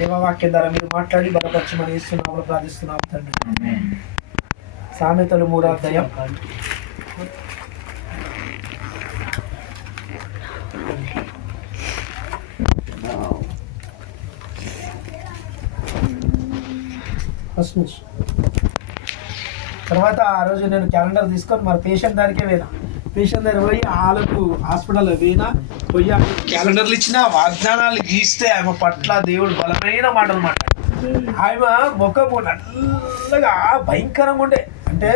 దేవవాక్యం ద్వారా మీరు మాట్లాడి బలపరచమని ఇస్తున్నాము, ప్రార్థిస్తున్నాము తండ్రి. సామెతలు 3వ అధ్యాయం తర్వాత ఆ రోజు నేను క్యాలెండర్ తీసుకొని మరి పేషెంట్ దగ్గరికే పోయినా. పేషెంట్ దగ్గర పోయి వాళ్ళకు హాస్పిటల్లో పోయి క్యాలెండర్లు ఇచ్చిన వాగ్దానాలు గీస్తే ఆమె పట్ల దేవుడు బలమైన మాటలు మాట్లాడు. ఆమె ముఖము నల్లగా భయంకరంగా ఉండే, అంటే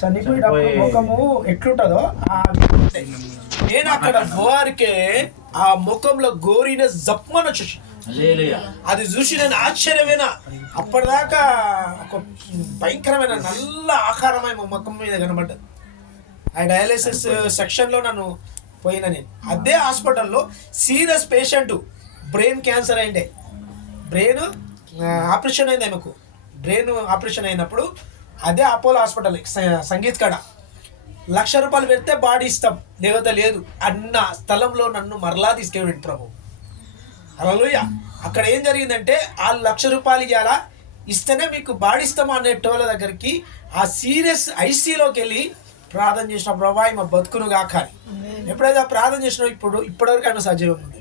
చనిపోయేటప్పుడు ముఖము ఎట్లుంటుందో నేను అక్కడ గోవారికే ఆ ముఖంలో గోరిన జప్మన చూసి, అది చూసి నేను ఆశ్చర్యమైనా. అప్పటిదాకా ఒక భయంకరమైన నల్ల ఆకారమైన ముఖం మీద కనబడ్డది. ఆ డయాలిసిస్ సెక్షన్లో నన్ను పోయిన నేను అదే హాస్పిటల్లో సీరియస్ పేషెంట్, బ్రెయిన్ క్యాన్సర్ అయిండే, బ్రెయిన్ ఆపరేషన్ అయింది ఆమెకు. బ్రెయిన్ ఆపరేషన్ అయినప్పుడు అదే అపోలో హాస్పిటల్ సంగీత్ కాడ ₹1,00,000 పెడితే బాడీ ఇస్తాం, లేవత లేదు అన్న స్థలంలో నన్ను మరలా తీసుకెళ్ళి ప్రభు. హల్లెలూయా. అక్కడ ఏం జరిగిందంటే ఆ ₹1,00,000 ఇవ్వాలా, ఇస్తేనే మీకు బాడీ ఇస్తాం అనేటోళ్ళ దగ్గరికి ఆ సీరియస్ ఐసీలోకి వెళ్ళి ప్రార్థన చేసిన, ప్రభా మా బతుకును కాక అని. ఎప్పుడైతే ప్రార్థన చేసినా ఇప్పటివరకు ఆమె సజీవం ఉంది.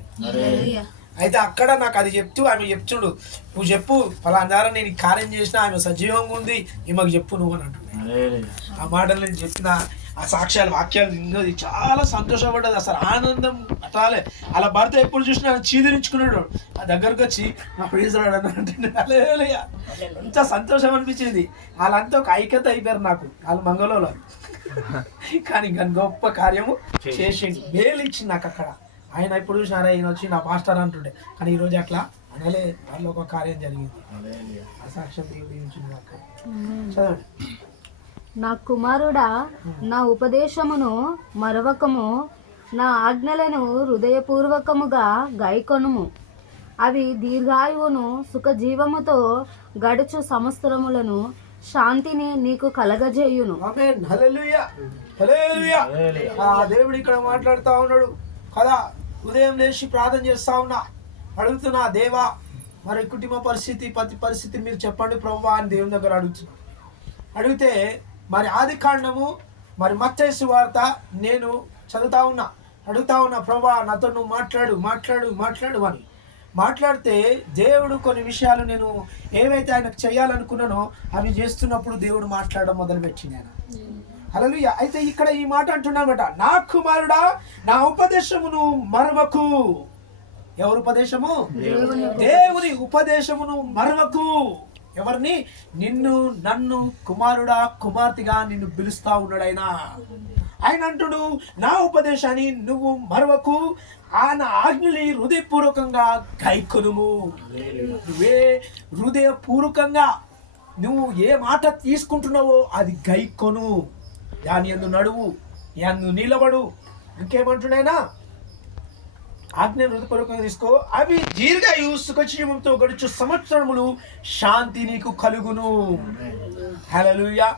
అయితే అక్కడ నాకు అది చెప్తూ ఆమె చెప్తుండు, నువ్వు చెప్పు ఫలానా ద్వారా నేను కార్యం చేసిన, ఆమె సజీవంగా ఉంది, ఈమెకు చెప్పు నువ్వు అని అంటున్నాయి. ఆ మాటలు నేను చెప్పిన ఆ సాక్ష్యాలు వాక్యాలు విన్నది చాలా సంతోషపడ్డది. అసలు ఆనందం అట్లాలే. అలా భర్త ఎప్పుడు చూసినా చీదిరించుకున్నాడు. ఆ దగ్గరకు వచ్చి నా ప్లీజ్ రాడు అని అంటే ఎంత సంతోషం అనిపించింది. వాళ్ళంతా ఒక ఐక్యత అయిపోయారు నాకు. వాళ్ళు మంగళంలో కానీ గొప్ప కార్యము చేసింది, మేలు ఇచ్చింది నాకు అక్కడ. ఆయన ఇప్పుడు చూసినారా, ఈయన వచ్చి నా పాస్టర్ అంటుండే, కానీ ఈరోజు అట్లా అనలే, దానిలో ఒక కార్యం జరిగింది. ఆ సాక్ష్యం దేవుడు అక్కడ. చదవండి. నా కుమారుడా, నా ఉపదేశమును మరవకము, నా ఆజ్ఞలను హృదయపూర్వకముగా గైకొనుము. అవి దీర్ఘాయువును సుఖజీవముతో గడుచు సంవత్సరములను శాంతిని నీకు కలగజేయును. ఆమేన్. హల్లెలూయా, హల్లెలూయా. ఆ దేవుడు ఇక్కడ మాట్లాడుతూ ఉన్నాడు కదా. ఉదయం లేచి ప్రార్థన చేస్తా ఉన్నా, అడుగుతున్నా, దేవా మరి కుటుంబ పరిస్థితి, ప్రతి పరిస్థితి మీరు చెప్పండి ప్రభువా అని దేవుని దగ్గర అడుగుతున్నా. అడిగితే మరి ఆది కాండము మరి మత్తయి సువార్త నేను అడుగుతా ఉన్నా ప్రభువా నాతో నువ్వు మాట్లాడు అని. మాట్లాడితే దేవుడు కొన్ని విషయాలు నేను ఏవైతే ఆయనకు చేయాలనుకున్నానో అవి చేస్తున్నప్పుడు దేవుడు మాట్లాడడం మొదలుపెట్టింది ఆయన. హల్లెలూయా. అయితే ఇక్కడ ఈ మాట అంటున్నామట, నా కుమారుడా నా ఉపదేశమును మరవకు. ఎవరి ఉపదేశము? దేవుని ఉపదేశమును మరవకు. ఎవరిని? నన్ను కుమారుడా కుమార్తెగా నిన్ను పిలుస్తా ఉన్నాడు ఆయన అంటుడు, నా ఉపదేశాన్ని నువ్వు మరవకు, ఆయన ఆజ్ఞని హృదయపూర్వకంగా గైకొనుము. నువ్వే హృదయపూర్వకంగా నువ్వు ఏ మాట తీసుకుంటున్నావో అది గైకొను, దాని యందు నడువు, యందు నిలబడు. ఇంకేమంటున్నాయినా, ఆజ్ఞను హృదయపూర్వకంగా తీసుకో, అవి దీర్ఘాయువు సుఖజీవంతో గడుచు సంవత్సరములు శాంతి నీకు కలుగును. హల్లెలూయా.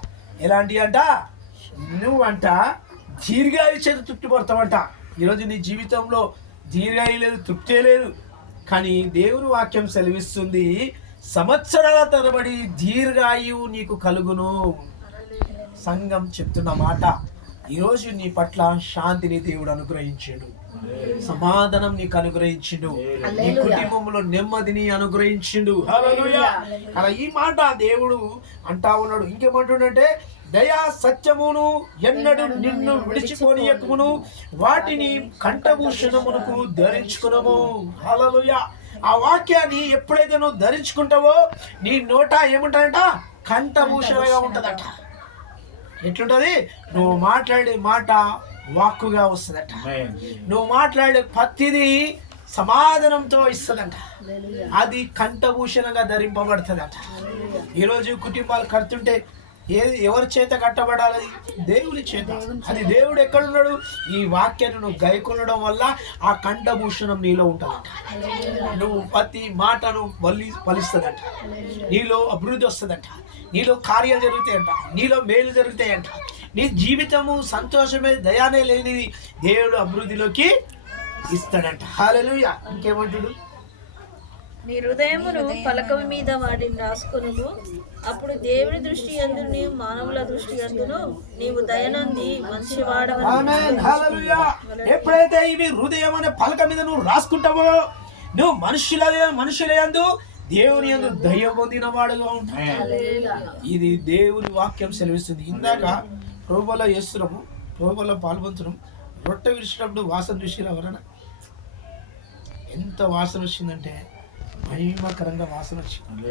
ఎలాంటి అంట? నువ్వంట దీర్ఘాయు చేత తృప్తి పడతావంట. ఈరోజు నీ జీవితంలో దీర్ఘాయు లేదు, తృప్తే లేదు, కానీ దేవుని వాక్యం సెలవిస్తుంది సంవత్సరాల తరబడి దీర్ఘాయువు నీకు కలుగును. సంఘం చెప్తున్న మాట, ఈరోజు నీ పట్ల శాంతిని దేవుడు అనుగ్రహించాడు, సమాధానం నీకు అనుగ్రహించిండు, నీ కుటుంబంలో నెమ్మదిని అనుగ్రహించిండు. హల్లెలూయా. అలా ఈ మాట దేవుడు అంటా ఉన్నాడు. ఇంకేమంటుండంటే, దయా సత్యమును ఎన్నడూ నిన్ను విడిచిపోనీయకుమును, వాటిని కంఠభూషణమునకు ధరించుకునము. హల్లెలూయా. ఆ వాక్యాన్ని ఎప్పుడైతే నువ్వు ధరించుకుంటావో నీ నోట ఏముంటాడంట? కంఠభూషణగా ఉంటుందట. ఎట్లుంటది? నువ్వు మాట్లాడే మాట వాక్కుగా వస్తుందట. నువ్వు మాట్లాడే ప్రతిదీ సమాధానంతో ఇస్తుందంట. అది కంఠభూషణంగా ధరింపబడుతుందట. ఈరోజు కుటుంబాలు కడుతుంటే ఎవరి చేత కట్టబడాలి? దేవుని చేత. అది దేవుడు ఎక్కడున్నాడు? ఈ వాక్యాన్ని నువ్వు గైకొనడం వల్ల ఆ కంఠభూషణం నీలో ఉంటుందంట. నువ్వు ప్రతి మాటను ఫలిస్తుందంట. నీలో అభివృద్ధి వస్తుందంట. నీలో కార్యాలు జరుగుతాయంట. నీలో మేలు జరుగుతాయంట. నీ జీవితము సంతోషమే, దయానే లేనిది దేవుడు అభివృద్ధిలోకి ఇస్తాడంట. హల్లెలూయా. ఇంకేమంటాడు? నీ హృదయమును పలకం మీద వాటిని రాసుకొనుము. అప్పుడు దేవుని దృష్టి యందును మానవుల దృష్టి యందును నీవు దయనంది మంచివాడవని. ఆమేన్, హల్లెలూయా. ఎప్పుడైతే ఇవి హృదయం అనే పలక మీద నువ్వు రాసుకుంటావో నువ్వు మనుషుల యందు దేవుని యందు దయ పొందిన వాడుగా ఉంటావు. ఇది దేవుని వాక్యం సెలవిస్తుంది. ఇందాక ప్రభువులో చేస్తున్నాము, ప్రభువులో పాల్పొందుతున్నాం. రొట్టె విడిచినప్పుడు వాసన చూసిరా ఎవరైనా? ఎంత వాసన వచ్చిందంటే మహిమకరంగా వాసన వచ్చింది.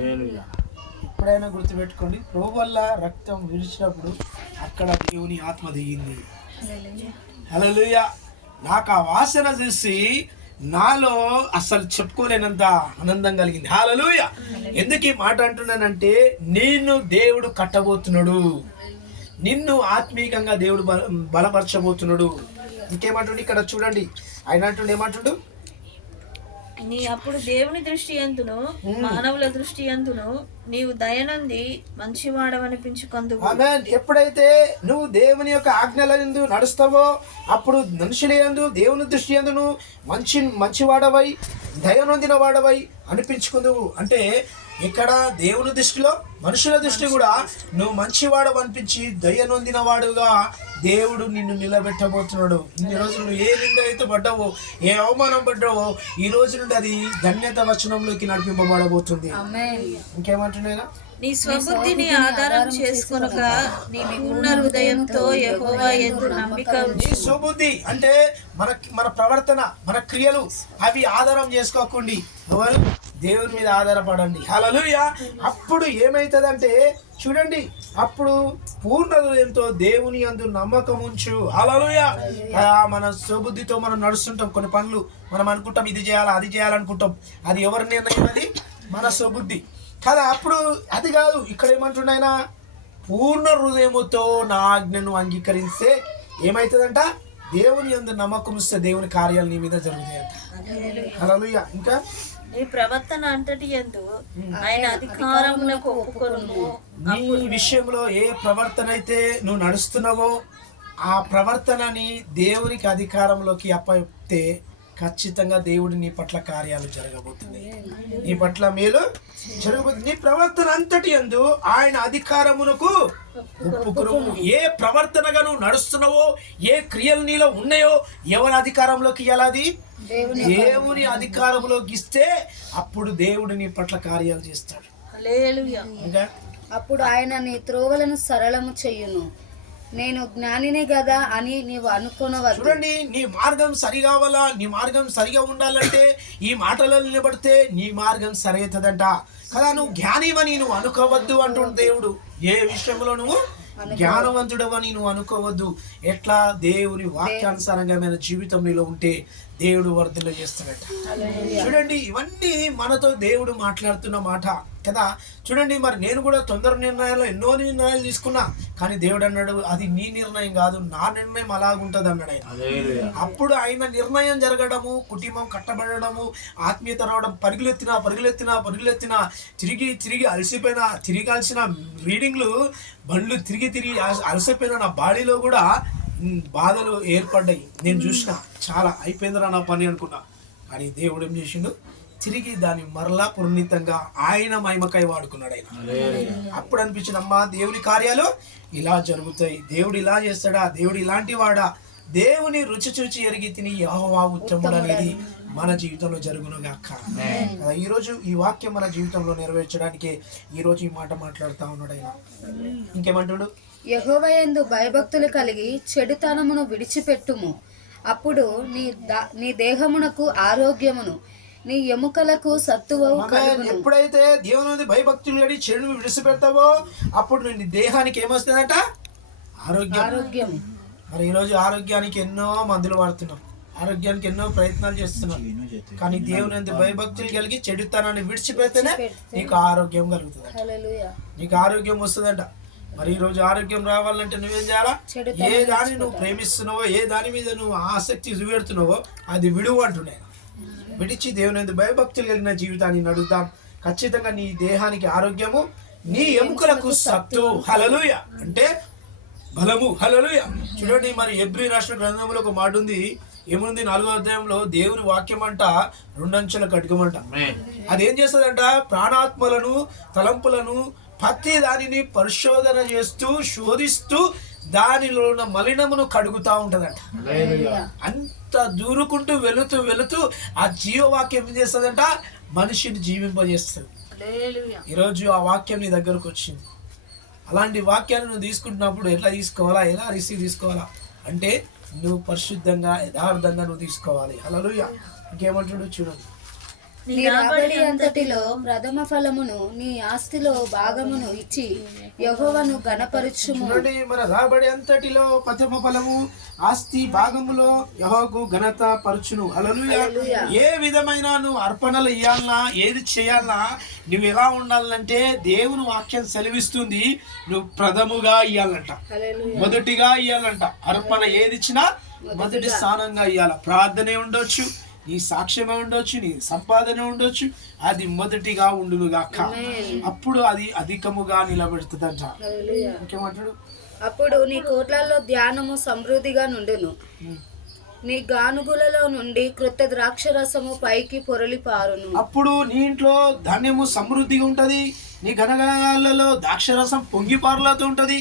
ఎప్పుడైనా గుర్తుపెట్టుకోండి, ప్రభువల్ల రక్తం విడిచినప్పుడు అక్కడ దేవుని ఆత్మ దిగింది. హల్లెలూయా. నాకు ఆ వాసన చూసి నాలో అసలు చెప్పుకోలేనంత ఆనందం కలిగింది. హల్లెలూయా. ఎందుకు ఈ మాట అంటున్నానంటే నిన్ను దేవుడు కట్టబోతున్నాడు, నిన్ను ఆత్మీయంగా దేవుడు బలపరచబోతున్నాడు. ఇంకేమంటుండు ఇక్కడ చూడండి, ఆయన అంటుండు ఏమంటుండు? నీ అప్పుడు దేవుని దృష్టి యందును మానవుల దృష్టి యందును నీవు దయనంది మంచివాడవనిపించుకొందువు. ఆమేన్. ఎప్పుడైతే నువ్వు దేవుని యొక్క ఆజ్ఞల యందు నడుస్తావో అప్పుడు మనుషుల యందు దేవుని దృష్టి యందు నువ్వు మంచివాడవై దయనొందిన వాడవై అనిపించుకుందువు. అంటే ఇక్కడ దేవుని దృష్టిలో మనుషుల దృష్టి కూడా నువ్వు మంచివాడవు అనిపించి దయనొందిన వాడుగా దేవుడు నిన్ను నిలబెట్టబోతున్నాడు. ఇన్ని రోజులు నువ్వు ఏ నింద అయితే పడ్డావో, ఏ అవమానం పడ్డావో, ఈ రోజు నుండి అది ధన్యత వచనంలోకి నడిపింపబడబోతుంది. ఇంకేమంటున్నాయినా? నీ స్వబుద్ధిని ఆధారం చేసుకొనక నీ పూర్ణ హృదయంతో యెహోవా యందు నమ్మిక ఉంచు. నీ స్వబుద్ధి అంటే మన ప్రవర్తన, మన క్రియలు అవి ఆధారం చేసుకోకండి, ఎవరు దేవుని మీద ఆధారపడండి. హల్లెలూయా. అప్పుడు ఏమైతుందంటే చూడండి, అప్పుడు పూర్ణ హృదయంతో దేవుని యందు నమ్మకం ఉంచు. హల్లెలూయా. మన స్వబుద్ధితో మనం నడుస్తుంటాం, కొన్ని పనులు మనం అనుకుంటాం ఇది చేయాలా అది చేయాలనుకుంటాం. అది ఎవరి నిర్ణయం? అది మన స్వబుద్ధి కదా. అప్పుడు అది కాదు, ఇక్కడ ఏమంటున్నాయినా పూర్ణ హృదయముతో నా ఆజ్ఞను అంగీకరిస్తే ఏమవుతుందంట? దేవుని యందు నమ్మకం ఇస్తే దేవుని కార్యాలు నీ మీద జరుగుతాయంట. హల్లెలూయా. ఇంకా నీ ప్రవర్తన అంతటి యందు ఆయన అధికారములకు ఒప్పుకొనుము. నీ విషయంలో ఏ ప్రవర్తన అయితే నువ్వు నడుస్తున్నావో ఆ ప్రవర్తనని దేవునికి అధికారంలోకి అప్పచెప్తే ఖచ్చితంగా దేవుడు నీ పట్ల కార్యాలు జరగబోతున్నాయి, నీ పట్ల మేలు జరగబోతుంది. నీ ప్రవర్తన అంతటి యందు ఆయన అధికారమునకు ఒప్పుకొనుము. ఏ ప్రవర్తనగా నువ్వు నడుస్తున్నావో, ఏ క్రియలు నీలో ఉన్నాయో ఎవరి అధికారంలోకి ఇవ్వాలి? దేవుని అధికారంలోకి ఇస్తే అప్పుడు దేవుడు నీ పట్ల కార్యాలు చేస్తాడు. హల్లెలూయా. ఇంకా అప్పుడు ఆయన నీ త్రోవలను సరళము చెయ్యును. నేను జ్ఞానినే కదా అని నీవు అనుకోనవద్దు. చూడండి, నీ మార్గం సరి కావాలా, నీ మార్గం సరిగా ఉండాలంటే ఈ మాటలలో నిలబడితే నీ మార్గం సరైతుందంట కదా. నువ్వు జ్ఞానివని నువ్వు అనుకోవద్దు అంటుండు దేవుడు. ఏ విషయంలో నువ్వు జ్ఞానవంతుడవని నువ్వు అనుకోవద్దు. ఎట్లా? దేవుని వాక్యానుసారంగా జీవితం నీలో ఉంటే దేవుడు వర్ధన చేస్తాడట. చూడండి, ఇవన్నీ మనతో దేవుడు మాట్లాడుతున్న మాట కదా. చూడండి, మరి నేను కూడా తొందర నిర్ణయాలు ఎన్నో నిర్ణయాలు తీసుకున్నా, కానీ దేవుడు అన్నాడు అది నీ నిర్ణయం కాదు, నా నిర్ణయం అలాగుంటది అన్నాడు ఆయన. అప్పుడు ఆయన నిర్ణయం జరగడము, కుటుంబం కట్టబడము, ఆత్మీయత రావడం, పరుగులెత్తిన తిరిగి అలసిన రీడింగ్లు బండ్లు తిరిగి అలసిపోయిన నా బాడీలో కూడా బాధలు ఏర్పడ్డాయి. నేను చూసిన చాలా అయిపోయిందిరా నా పని అనుకున్నా, కానీ దేవుడు ఏం చేసిండు? తిరిగి దాన్ని మరలా పునీతంగా ఆయన మహిమకై వాడుకున్నాడు ఆయన. అప్పుడు అనిపించింది, అమ్మా దేవుని కార్యాలు ఇలా జరుగుతాయి, దేవుడు ఇలా చేస్తాడా, దేవుడు ఇలాంటి వాడా, దేవుని రుచి చూచి ఎరిగి తిని యెహోవా ఉత్తముడు అనేది మన జీవితంలో జరుగునుగాక. ఈరోజు ఈ వాక్యం మన జీవితంలో నెరవేర్చడానికి ఈరోజు ఈ మాట మాట్లాడుతూ ఉన్నాడు ఆయన. ఇంకేమంటాడు? యెహోవా యందు భయభక్తులు కలిగి చెడుతనమును విడిచిపెట్టుము. అప్పుడు నీ దేహమునకు ఆరోగ్యమును నీ ఎముకలకు సత్తువవు కలుగును. ఎప్పుడైతే దేవుని భయభక్తులు కలిగి చెడు విడిచిపెడతావో అప్పుడు నీ దేహానికి ఏమొస్తుందట? ఆరోగ్యం. మరి ఈరోజు ఆరోగ్యానికి ఎన్నో మందులు వాడుతున్నాం, ఆరోగ్యానికి ఎన్నో ప్రయత్నాలు చేస్తున్నాం, కానీ దేవుని భయభక్తులు కలిగి చెడుతనాన్ని విడిచిపెడితేనే నీకు ఆరోగ్యం కలుగుతుంది, నీకు ఆరోగ్యం వస్తుందంట. మరి ఈ రోజు ఆరోగ్యం రావాలంటే నువ్వేం చేయాలా? ఏ దాన్ని నువ్వు ప్రేమిస్తున్నావో, ఏ దాని మీద నువ్వు ఆసక్తి చూపెడుతున్నావో అది విడువు అంటున్నాయి. విడిచి దేవుని భయభక్తులు కలిగిన జీవితాన్ని నడుద్దాం. ఖచ్చితంగా నీ దేహానికి ఆరోగ్యము, నీ ఎముకలకు సత్తు. హల్లెలూయా అంటే బలము. హల్లెలూయా. చూడండి, మరి హెబ్రీ రాష్ట్ర గ్రంథంలో ఒక మాట ఉంది, ఏముంది 4వ అధ్యాయంలో దేవుని వాక్యం అంట 2 అంచెల ఖడ్గమంట. అదేం చేస్తుందంట? ప్రాణాత్మలను, తలంపులను, ప్రతి దానిని పరిశోధన చేస్తూ శోధిస్తూ దానిలో ఉన్న మలినమును కడుగుతా ఉంటదంట. అంత దూరుకుంటూ వెళుతూ ఆ జీవవాక్యం ఏం చేస్తుందంట? మనిషిని జీవింపజేస్తుంది. ఈరోజు ఆ వాక్యం నీ దగ్గరకు వచ్చింది. అలాంటి వాక్యాన్ని నువ్వు తీసుకుంటున్నప్పుడు ఎట్లా తీసుకోవాలా, ఎలా రిసీవ్ తీసుకోవాలా అంటే నువ్వు పరిశుద్ధంగా యథార్థంగా నువ్వు తీసుకోవాలి. హల్లెలూయా. ఇంకేమంటాడు చూడండి. నీ రాబడి అంతటిలో ప్రథమ ఫలమును నీ ఆస్తిలో భాగమును ఇచ్చి యెహోవాను ఘనపరచుము. చూడండి, మన రాబడి అంతటిలో ప్రథమ ఫలము ఆస్తి భాగములో యెహోవాకు ఘనత పరచును. హల్లెలూయా. ఏ విధమైన నువ్వు అర్పణలు ఇవ్వాలన్నా, ఏది చేయాలన్నా నువ్వు ఎలా ఉండాలంటే దేవుని వాక్యం సెలవిస్తుంది. నువ్వు ప్రథముగా ఇవ్వాలంట, మొదటిగా ఇవ్వాలంట. అర్పణ ఏది ఇచ్చినా మొదటి స్థానంగా ఇవ్వాల. ప్రార్థనే ఉండొచ్చు, నీ సాక్ష్యమే ఉండొచ్చు, నీ సంపాదన ఉండొచ్చు, అది మొదటిగా ఉండునుగాక. అప్పుడు అది అధికముగా నిలబెడుతుందంట. ఇంకేమంటాడు? అప్పుడు నీ కోట్లలో ధ్యానము సమృద్ధిగా నుండును, నీ గానుగులలో నుండి క్రొత్త ద్రాక్షరసము పైకి పొరలి పారును. అప్పుడు నీ ఇంట్లో ధాన్యము సమృద్ధిగా ఉంటది, నీ గనగనాలలో ద్రాక్షరసం పొంగి పారులతో ఉంటది.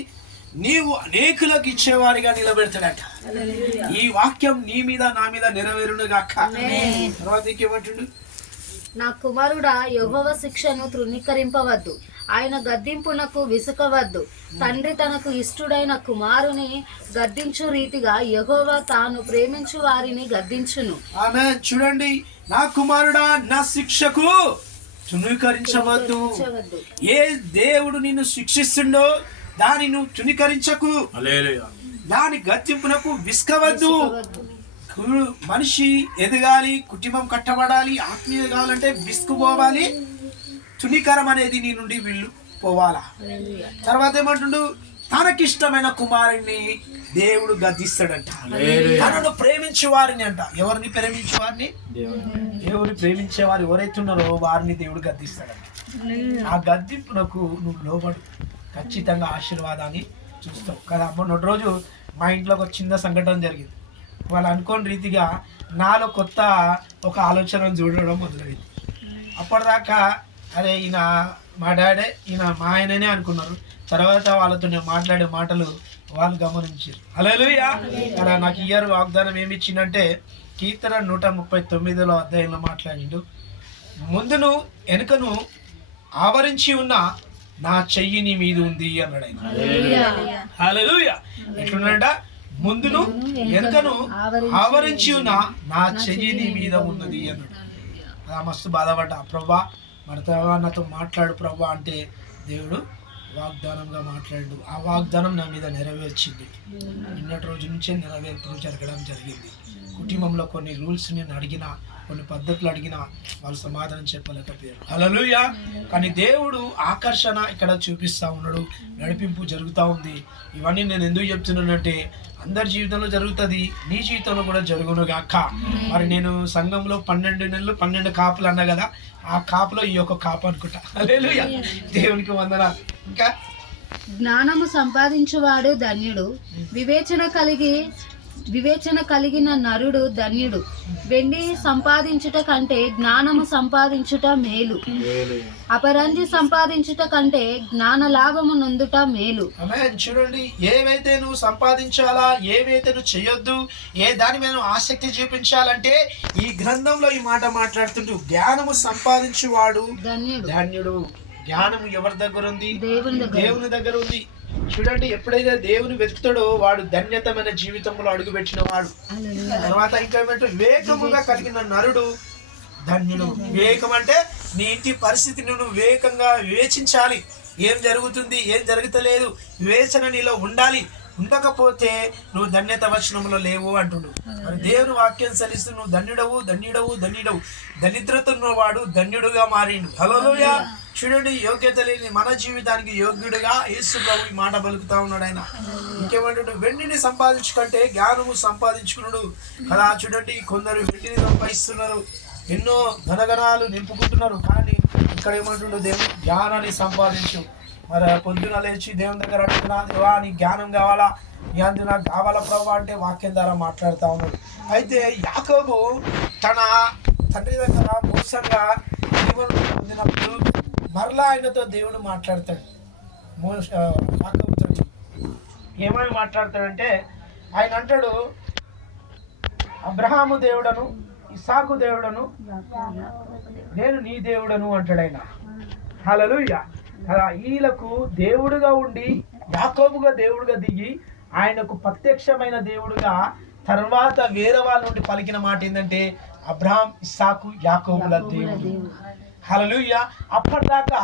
నీవు అనేకులకు ఇచ్చేవారిగా నిలబెడతాడట. ఈ వాక్యం నీ మీద నా మీద నెరవేరునుగాక. తర్వాత ఇంకేమంటుండు? నా కుమారుడా, యెహోవా శిక్షను తృణీకరింపవద్దు, ఆయన గద్దింపునకు విసుకవద్దు. తండ్రి తనకు ఇష్టుడైన కుమారుని గద్దించు రీతిగా యెహోవా తాను ప్రేమించు వారిని గద్దించును. ఆమేన్. చూడండి, నా కుమారుడా, నా శిక్షకు తృణీకరించవద్దు. ఏ దేవుడు నిన్ను శిక్షిస్తుండో దాని నువ్వు తునీకరించకు, దాని గద్దింపునకు విసుకవద్దు. మనిషి ఎదగాలి, కుటుంబం కట్టబడాలి, ఆత్మీయ కావాలంటే విసుకుపోవాలి, తునీకరం అనేది నీ నుండి వీళ్ళు పోవాలా. తర్వాత ఏమంటుండు? తనకిష్టమైన కుమారుణ్ణి దేవుడు గద్దిస్తాడంట. తనను ప్రేమించే వారిని అంట. ఎవరిని ప్రేమించే వారిని? దేవుని ప్రేమించే వారు ఎవరైతే ఉన్నారో వారిని దేవుడు గద్దిస్తాడంట. ఆ గద్దింపునకు నువ్వు లోబడు, ఖచ్చితంగా ఆశీర్వాదాన్ని చూస్తావు కదా. మొన్నటి రోజు మా ఇంట్లో ఒక చిన్న సంఘటన జరిగింది. వాళ్ళు అనుకోని రీతిగా నాలో కొత్త ఒక ఆలోచనను చూడడం మొదలైంది. అప్పటిదాకా అరే ఈయన మా డాడే, ఈయన మా ఆయననే అనుకున్నారు. తర్వాత వాళ్ళతో నేను మాట్లాడే మాటలు వాళ్ళు గమనించారు. హల్లెలూయా. అలా నాకు ఇయర్ వాగ్దానం ఏమి ఇచ్చిందంటే కీర్తన 139వ అధ్యాయంలో మాట్లాడిండు. ముందును వెనుకను ఆవరించి ఉన్న నా చెయ్యి నీ మీద ఉంది అన్నాడు ఆయన. హల్లెలూయా. ఎట్లున్నాడ? ముందును వెనుకను ఆవరించి ఉన్న నా చెయ్యి నీ మీద ఉన్నది అన్నాడు. అలా మస్తు బాధపడ్డా. ప్రభా మరతవా నాతో మాట్లాడు ప్రభా అంటే దేవుడు వాగ్దానంగా మాట్లాడు. ఆ వాగ్దానం నా మీద నెరవేర్చింది. నిన్నటి రోజు నుంచే నెరవేర్పులు జరగడం జరిగింది. కుటుంబంలో కొన్ని రూల్స్ నేను అడిగినా, కొన్ని పద్ధతులు అడిగినా వాళ్ళు సమాధానం చెప్పలేకపోయారు. హల్లెలూయా. కానీ దేవుడు ఆకర్షణ ఇక్కడ చూపిస్తూ ఉన్నాడు, నడిపింపు జరుగుతూ ఉంది. ఇవన్నీ నేను ఎందుకు చెప్తున్నానంటే అందరి జీవితంలో జరుగుతుంది, నీ జీవితంలో కూడా జరుగునుగాక. మరి నేను సంఘంలో 12 నెలలు 12 కాపులు అన్నా కదా, ఆ కాపులో ఈ యొక్క కాపు అనుకుంటా. హల్లెలూయా. దేవునికి వందనాలు. ఇంకా జ్ఞానము సంపాదించువాడు ధన్యుడు, వివేచన కలిగిన నరుడు ధన్యుడు. వెండి సంపాదించుట కంటే జ్ఞానము సంపాదించుట మేలు, అపరంజి సంపాదించుట కంటే జ్ఞాన లాభము నొందుట మేలు. చూడండి, ఏవైతే నువ్వు సంపాదించాలా, ఏవైతే నువ్వు చేయొద్దు, ఏ దాని మీద నువ్వు ఆసక్తి చూపించాలంటే ఈ గ్రంథంలో ఈ మాట మాట్లాడుతుంటూ జ్ఞానము సంపాదించువాడు ధన్యుడు. జ్ఞానము ఎవరి దగ్గర ఉంది? దేవుని దగ్గర ఉంది. చూడండి, ఎప్పుడైతే దేవుని వెతుకుతాడో వాడు ధన్యతమైన జీవితంలో అడుగుపెట్టిన వాడు. తర్వాత ఇంకా ఏమంటే వివేకముగా కలిగిన నరుడు ధన్యుడు. వివేకం అంటే నీ ఇంటి పరిస్థితిని నువ్వు వివేకంగా వివేచించాలి. ఏం జరుగుతుంది, ఏం జరుగుతలేదు, వివేచన నీలో ఉండాలి. ఉండకపోతే నువ్వు ధన్యత వచనంలో లేవు అంటుండు. మరి దేవుని వాక్యం సరిస్తూ నువ్వు ధన్యుడవు ధన్యుడవు ధన్యుడవు. దరిద్రత ఉన్నవాడు ధన్యుడుగా మారిండు. హల్లెలూయా. చూడండి, యోగ్యత లేని మన జీవితానికి యోగ్యుడిగా యేసు ప్రభు ఈ మాట పలుకుతా ఉన్నాడు ఆయన. ఇంకేమంటాడు? వెండిని సంపాదించుకుంటే జ్ఞానము సంపాదించుకున్నాడు కదా. చూడండి, కొందరు వెండిని సంపాదిస్తున్నారు, ఎన్నో ధనగణాలు నింపుకుంటున్నారు. కానీ ఇక్కడ ఏమంటుండో దేవుడు జ్ఞానాన్ని సంపాదించు. మరి పొద్దున లేచి దేవుని దగ్గర అడుగుతున్నా, దేవా నీ జ్ఞానం కావాలా, నీ అందు నాకు కావాలా ప్రభు అంటే వాక్యం ద్వారా మాట్లాడుతూ ఉన్నాడు. అయితే యాకోబు తన తండ్రి దగ్గర మోసంగా జీవనం పొందినప్పుడు మరలా ఆయనతో దేవుడు మాట్లాడతాడు. యాకోబుతో ఏమని మాట్లాడతాడంటే ఆయన అంటాడు, అబ్రహాము దేవుడను, ఇస్సాకు దేవుడను, నేను నీ దేవుడను అంటాడు ఆయన. హల్లెలూయా. అలా వీళ్ళకు దేవుడుగా ఉండి యాకోబుగా దేవుడుగా దిగి ఆయనకు ప్రత్యక్షమైన దేవుడుగా తర్వాత వేరే వాళ్ళ నుండి పలికిన మాట ఏంటంటే అబ్రహాం, ఇస్సాకు, యాకోబుల దేవుడు. హల్లెలూయా. అప్పటిదాకా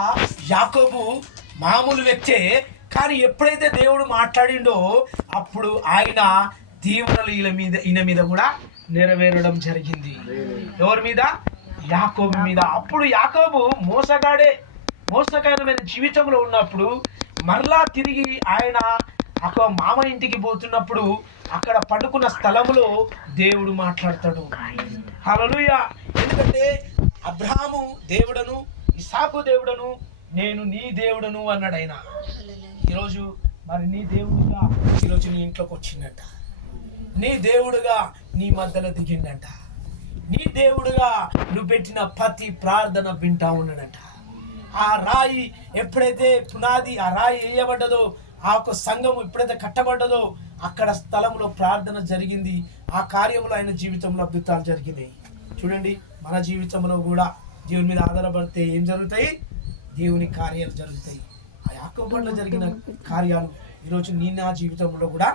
యాకోబు మామూలు వ్యక్తే, కానీ ఎప్పుడైతే దేవుడు మాట్లాడిండో అప్పుడు ఆయన దీవెనలు ఈయన మీద కూడా నెరవేరడం జరిగింది. ఎవరి మీద? యాకోబు మీద. అప్పుడు యాకోబు మోసకరమైన జీవితంలో ఉన్నప్పుడు మరలా తిరిగి ఆయన అక్కడ మామ ఇంటికి పోతున్నప్పుడు అక్కడ పండుకున్న స్థలములో దేవుడు మాట్లాడతాడు. హల్లెలూయా. ఎందుకంటే అబ్రహాము దేవుడను, ఇస్సాకు దేవుడను, నేను నీ దేవుడను అన్నాడు ఆయన. ఈరోజు మరి నీ దేవుడుగా ఈరోజు నీ ఇంట్లోకి వచ్చిందంట. నీ దేవుడుగా నీ మధ్యలో దిగిండంట. నీ దేవుడుగా నువ్వు పెట్టిన ప్రతి ప్రార్థన వింటా ఉన్నాడంట. ఆ రాయి ఎప్పుడైతే పునాది ఆ రాయి వేయబడ్డదో, ఆ యొక్క సంఘం ఎప్పుడైతే కట్టబడ్డదో అక్కడ స్థలంలో ప్రార్థన జరిగింది. ఆ కార్యంలో ఆయన జీవితంలో అద్భుతాలు జరిగినాయి. చూడండి, మన జీవితంలో కూడా దేవుని మీద ఆధారపడితే ఏం జరుగుతాయి? దేవుని కార్యాలు జరుగుతాయి. ఆ యాకోబులో జరిగిన కార్యాలు ఈరోజు నీ నా జీవితంలో కూడా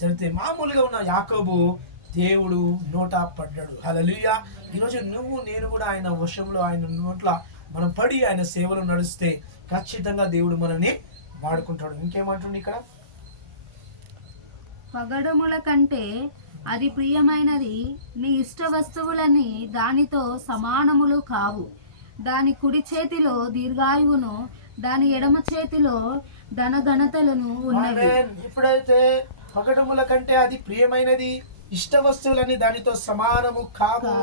జరుగుతాయి. మామూలుగా ఉన్న యాకోబు దేవుడు నోట పడ్డాడు. హల్లెలూయా. ఈరోజు నువ్వు నేను కూడా ఆయన వశంలో, ఆయన నోట్ల మనం పడి ఆయన సేవలు నడిస్తే ఖచ్చితంగా దేవుడు మనని వాడుకుంటాడు. ఇంకేమంటుండే ఇక్కడ? పగడముల కంటే అది ప్రియమైనది, నీ ఇష్ట వస్తువులని దానితో సమానములు కావు. దాని కుడి చేతిలో దీర్ఘాయువును, దాని ఎడమ చేతిలో ధనఘనతలను ఉన్నవి. ఎప్పుడైతే పగడముల కంటే అది ప్రియమైనది, ఇష్ట వస్తువులని దానితో సమానము కావు.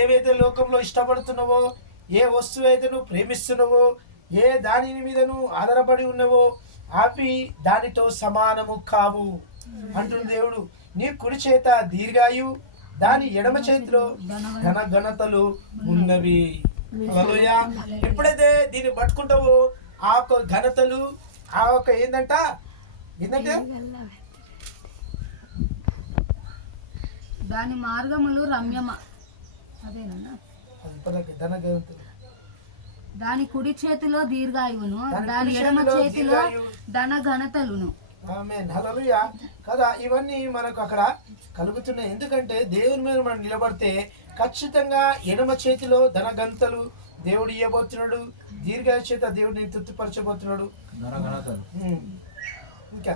ఏవైతే లోకంలో ఇష్టపడుతున్నావో, ఏ వస్తువు అయితే నువ్వు ప్రేమిస్తున్నావో, ఏ దాని మీద నువ్వు ఆధారపడి ఉన్నావో అవి దానితో సమానము కావు అంటుంది దేవుడు. నీ కుడి చేత దీర్ఘాయు, దాని ఎడమ చేతిలో ఘనతలు ఉన్నవి. హల్లెలూయా. ఎప్పుడైతే దీన్ని పట్టుకుంటావో ఆ యొక్క ఘనతలు, ఆ యొక్క ఏంటంటే దాని మార్గములు దాని కుడి చేతిలో దీర్ఘాయువును, దాని ఎడమ చేతిలో ధన ఘనతలును. ఆమేన్. హల్లెలూయా. కదా, ఇవన్నీ మనకు అక్కడ కలుగుతున్నాయి. ఎందుకంటే దేవుని మీద మనం నిలబడితే ఖచ్చితంగా ఎడమ చేతిలో ధన ఘనతలు దేవుడు ఇవ్వబోతున్నాడు, దీర్ఘాయు చేత దేవుడిని తృప్తిపరచబోతున్నాడు. ఇంకా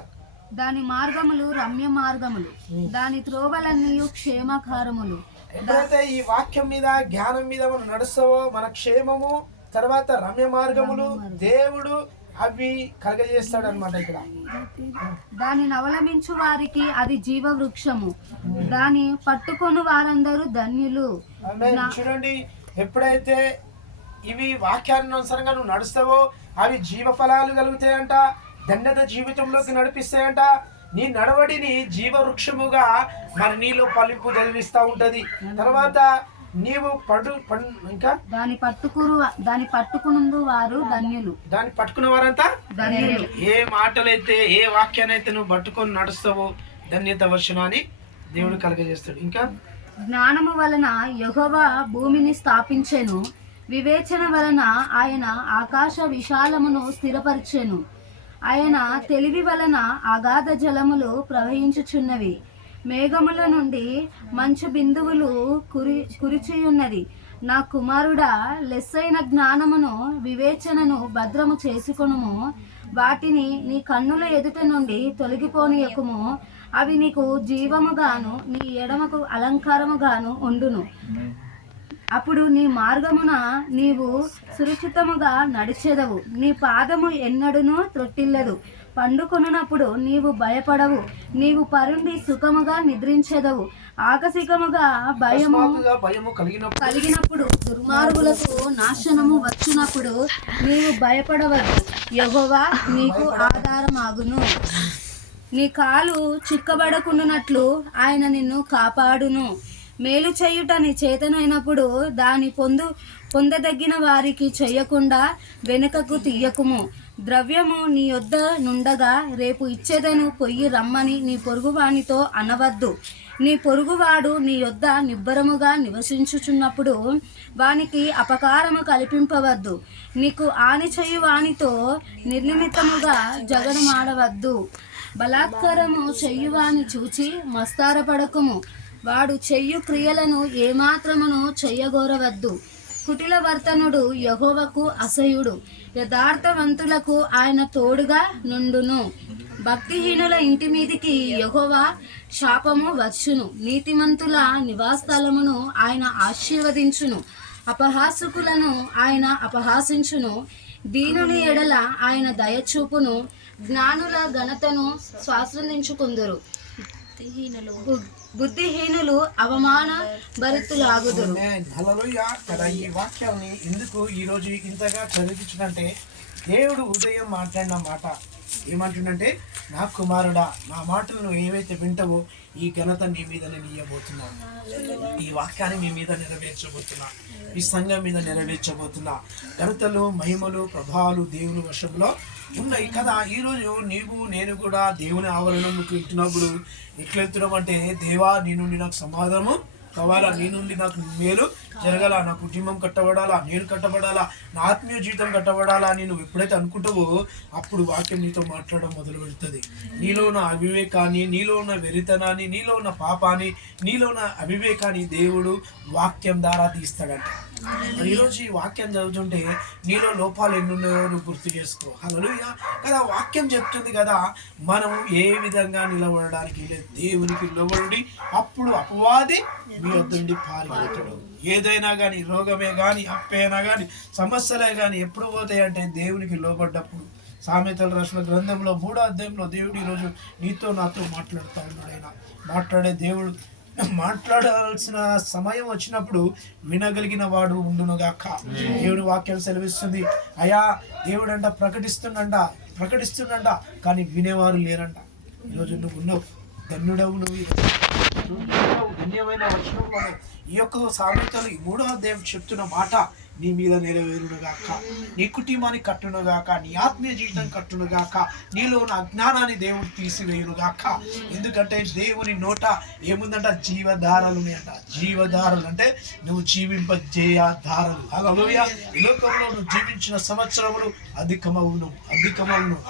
దాని మార్గములు రమ్య మార్గములు, దాని త్రోవలన్నీ క్షేమకారములు. ఎప్పుడైతే ఈ వాక్యం మీద జ్ఞానం మీద మనం నడుస్తావో మన క్షేమము, తర్వాత రమ్య మార్గములు దేవుడు అవి కలగజేస్తాడు అన్నమాట. ఇక్కడ దానిని అవలంబించు వారికి అది జీవ వృక్షము, దాని పట్టుకొని వారందరూ ధన్యులు. చూడండి, ఎప్పుడైతే ఇవి వాక్యాన్ని అనుసారంగా నువ్వు నడుస్తావో అవి జీవ ఫలాలు కలుగుతాయంట, ధన్యత జీవితంలోకి నడిపిస్తాయంట. నీ నడవడిని జీవ వృక్షముగా మరి నీలో పలింపు జరిగిస్తూ ఉంటది. తర్వాత నీవు ఇంకా దాని పట్టుకును వారు ధన్యులు. దాన్ని పట్టుకున్న వారంతా ధన్యులు. ఏ మాటలైతే ఏ వాక్యాన్నైతే నువ్వు పట్టుకొని నడుస్తావో ధన్యత వర్షణాన్ని దేవుడు కలుగజేస్తాడు. ఇంకా జ్ఞానము వలన యెహోవా భూమిని స్థాపించెను, వివేచన వలన ఆయన ఆకాశ విశాలమును స్థిరపరిచెను. ఆయన తెలివి వలన అగాధ జలములు ప్రవహించుచున్నవి, మేఘముల నుండి మంచు బిందువులు కురిచియున్నది. నా కుమారుడా, లెస్సైన జ్ఞానమును వివేచనను భద్రము చేసుకొనుము, వాటిని నీ కన్నుల ఎదుట నుండి తొలగిపోనీయకుము. అవి నీకు జీవముగాను నీ ఎడమకు అలంకారముగాను ఉండును. అప్పుడు నీ మార్గమున నీవు సురక్షితముగా నడిచెదవు, నీ పాదము ఎన్నడును త్రొట్టిల్లదు. పండుకొనున్నప్పుడు నీవు భయపడవు, నీవు పరుండి సుఖముగా నిద్రించెదవు. ఆకసికముగా భయము కలిగినప్పుడు, దుర్మార్గులకు నాశనము వచ్చినప్పుడు నీవు భయపడవద్దు, యెహోవా నీకు ఆధారమాగును. నీ కాలు చిక్కబడకుండానట్లు ఆయన నిన్ను కాపాడును. మేలు చేయుట నీ చేతనైనప్పుడు దాని పొందదగిన వారికి చెయ్యకుండా వెనుకకు తీయకుము. ద్రవ్యము నీ యొద్ద నుండగా రేపు ఇచ్చేదను పొయ్యి రమ్మని నీ పొరుగువానితో అనవద్దు. నీ పొరుగువాడు నీ యొద్ద నిబ్బరముగా నివసించుచున్నప్పుడు వానికి అపకారము కల్పింపవద్దు. నీకు హాని చేయు వానితో నిర్నిమిత్తముగా జగడమాడవద్దు. బలాత్కారము చెయ్యువాని చూచి మస్తారపడకుము. వాడు చెయ్యు క్రియలను ఏమాత్రమును చెయ్యగోరవద్దు. కుటిల వర్తనుడు యెహోవాకు అసహ్యుడు. యథార్థవంతులకు ఆయన తోడుగా నుండును. భక్తిహీనుల ఇంటి మీదికి యెహోవా శాపము వచ్చును. నీతిమంతుల నివాసస్థలమును ఆయన ఆశీర్వదించును. అపహాసకులను ఆయన అపహాసించును. దీనుని ఎడల ఆయన దయచూపును. జ్ఞానుల ఘనతను స్వాశ్రయించుకుందురు. బుద్ధిహీనులు అవమాన భరితులాగుదురు. హల్లెలూయా. కదా ఈ వాక్యాన్ని ఎందుకు ఈరోజు ఇంతగా చదివించునంటే, దేవుడు ఉదయం మాట్లాడిన మాట ఏమంటుండంటే, నా కుమారుడా, నా మాటలు నువ్వు ఏవైతే వింటావో ఈ ఘనత నీ మీద నేను ఇవ్వబోతున్నాను. ఈ వాక్యాన్ని మీ మీద నెరవేర్చబోతున్నా, ఈ సంఘం మీద నెరవేర్చబోతున్నా. ఘనతలు, మహిమలు, ప్రభావాలు దేవుని వశంలో ఉన్నాయి కదా. ఈరోజు నీవు నేను కూడా దేవుని ఆవరణలోకి వెళ్తున్నప్పుడు ఎట్లా వెళ్తున్నాం అంటే, దేవా నీ నుండి నాకు సమాధానము కావాలా, నీ నుండి నాకు మేలు జరగాల, నా కుటుంబం కట్టబడాలా, నేను కట్టబడాలా, నా ఆత్మీయ జీవితం కట్టబడాలా అని నువ్వు ఎప్పుడైతే అనుకుంటావో అప్పుడు వాక్యం నీతో మాట్లాడడం మొదలు పెడుతుంది. నీలో ఉన్న అవివేకాన్ని, నీలో ఉన్న వెరితనాన్ని, నీలో ఉన్న పాపాన్ని, నీలో ఉన్న అవివేకాన్ని దేవుడు వాక్యం ద్వారా తీస్తాడంట. మరి ఈరోజు ఈ వాక్యం చదువుతుంటే నీలో లోపాలు ఎన్నున్నాయో నువ్వు గుర్తు చేసుకో. హల్లెలూయా. కదా వాక్యం చెప్తుంది కదా, మనం ఏ విధంగా నిలబడడానికి లేదు. దేవునికి లోబడి అప్పుడు అపవాది మీ వద్ద నుండి పారిపోతాడు. ఏదైనా కానీ, రోగమే కానీ, అప్పైనా కానీ, సమస్యలే కానీ ఎప్పుడు పోతాయి అంటే దేవునికి లోబడ్డప్పుడు. సామెతల రాసిన గ్రంథంలో 3వ అధ్యాయంలో దేవుడు ఈరోజు నీతో నాతో మాట్లాడుతూ ఉన్నాడు. ఆయన మాట్లాడే దేవుడు. మాట్లాడాల్సిన సమయం వచ్చినప్పుడు వినగలిగిన వాడు ఉండునుగాక. దేవుని వాక్యం సెలవిస్తుంది. అయా దేవుడు అంట ప్రకటిస్తుండంట కానీ వినేవారు లేరంట. ఈరోజు నువ్వు ఉన్నావు, ధన్యుడవు. నువ్వు ధన్యమైన వచనంలో ఈ యొక్క సామెతలు 3వ అధ్యాయం చెప్తున్న మాట నీ మీద నెరవేరునుగాక, నీ కుటుంబాన్ని కట్టునుగాక, నీ ఆత్మీయ జీవితం కట్టునుగాక, నీలో ఉన్న అజ్ఞానాన్ని దేవుడు తీసివేయునుగాక. ఎందుకంటే దేవుని నోట ఏముందంట, జీవధారలు ఉన్నాయంట. జీవధారలు అంటే నువ్వు జీవింపజేయ ధారలు. హల్లెలూయా. ఈ లోకంలో నువ్వు జీవించిన సంవత్సరములు అధికమవును.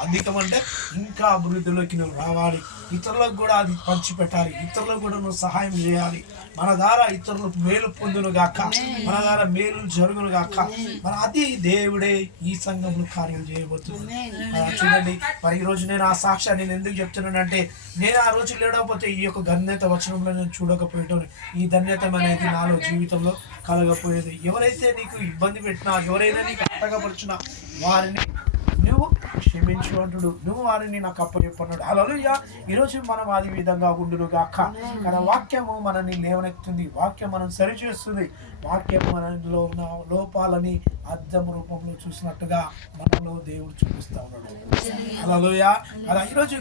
అధికమంటే ఇంకా అభివృద్ధిలోకి నువ్వు రావాలి. ఇతరులకు కూడా అది పంచిపెట్టాలి. ఇతరులకు కూడా నువ్వు సహాయం చేయాలి. మన ద్వారా ఇతరులకు మేలు పొందునుగాక, మన ద్వారా మేలు జరుగునుగాక. మన అది దేవుడే ఈ సంఘంలో కార్యం చేయబోతుంది. చూడండి, మరి ఈ రోజు నేను ఆ సాక్ష్యాన్ని నేను ఎందుకు చెప్తున్నానంటే, నేను ఆ రోజు లేడకపోతే ఈ యొక్క ధన్యత వచనంలో నేను చూడకపోయేటోని. ఈ ధన్యత అనేది నాలో జీవితంలో కలగపోయేది. ఎవరైతే నీకు ఇబ్బంది పెట్టినా, ఎవరైనా నీకు అట్టగపరిచినా వారిని నువ్వు క్షమించు అంటుడు. నువ్వు వారిని నాకు అప్పచెప్పన్నాడు. హల్లెలూయా. ఈరోజు మనం అది విధంగా ఉండునుగాక. మన వాక్యము మనల్ని లేవనెత్తుంది. వాక్యం మనం సరిచేస్తుంది. వాక్యం మనలో ఉన్న లోపాలని అద్దం రూపంలో చూసినట్టుగా మనలో దేవుడు చూపిస్తా ఉన్నాడు. హల్లెలూయా. అలా ఈరోజు